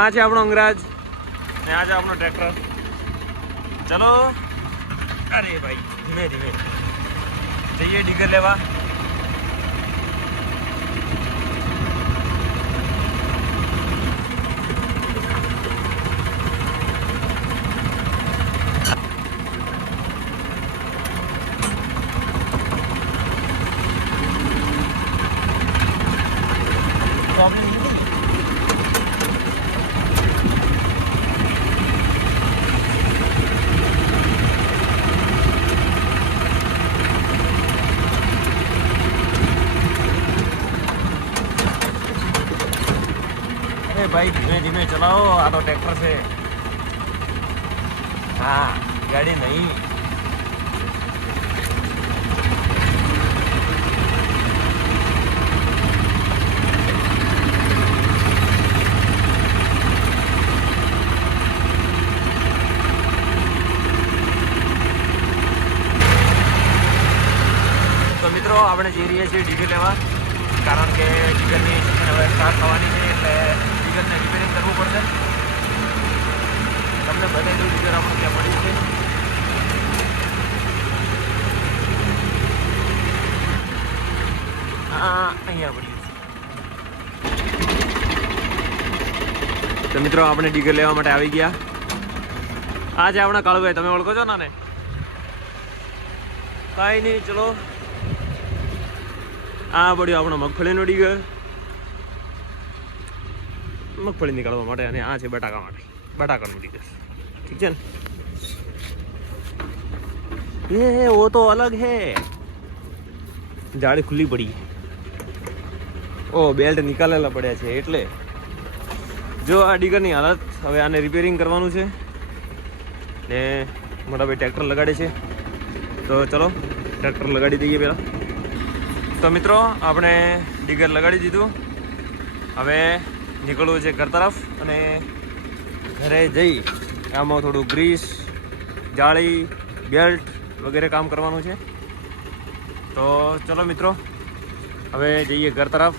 આ છે આપણો અંગરાજ ને આ છે આપણો ટ્રેક્ટર. ચલો અરે ભાઈ ધીમે ધીમે જઈએ ડીગર લેવા. भाई धीमे धीमे चलाओ, आ तो ट्रैक्टर से. हाँ गाड़ी नहीं. तो मित्रों આપણે જઈ રહ્યા છીએ ડીઝલ લેવા, કારણ કે ડીઝલની હવે સ્ટાર્ટ થવાની છે એટલે ડીઝલને રિપેરિંગ કરવું પડશે. તમને બતાવી દઉં ડીઝલ આપણે ત્યાં પડ્યું છે. અહીંયા પડ્યું છે. તો મિત્રો આપણે ડીઝલ લેવા માટે આવી ગયા. આ છે આપણા કાળુભાઈ, તમે ઓળખો છો ને? કાંઈ નહીં, ચલો. આ પડ્યું આપણો મગફળીનો ડીગર, મગફળી નીકાળવા માટે, અને આ છે બટાકા માટે, બટાકાનું ડીગર. ઠીક છે ને? ये वो तो अलग है. જાળી ખુલ્લી પડી. ઓ બેલ્ટ નીકાળેલા પડ્યા છે એટલે. જો આ ડીગરની હાલત, હવે આને રિપેરિંગ કરવાનું છે ને મોટા ભાઈ ટ્રેક્ટર લગાડે છે. તો ચલો ટ્રેક્ટર લગાડી દઈએ પહેલાં. તો મિત્રો આપણે ડીગર લગાડી દીધું. હવે નીકળવું છે ઘર તરફ, અને ઘરે જઈ આમાં થોડું ગ્રીસ, જાળી, બેલ્ટ વગેરે કામ કરવાનું છે. તો ચલો મિત્રો હવે જઈએ ઘર તરફ.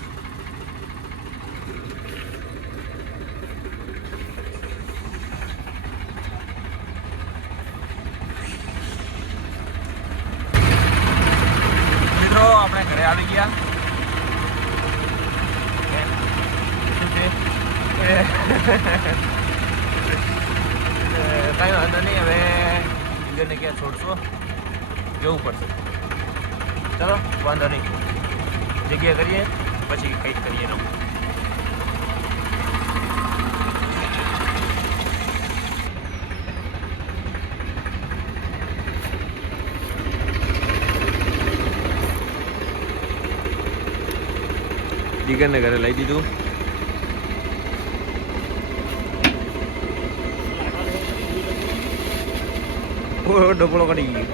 મિત્રો આપણે ઘરે આવી ગયા. કાંઈ વાંધો નહીં, હવે ડીગરને ક્યાં છોડશો, જવું પડશે. ચલો વાંધો નહીં, જગ્યા કરીએ પછી કંઈક કરીએ. રમવું ડીગરને ઘરે લઈ દીધું. ડબલો કાઢી ગયો.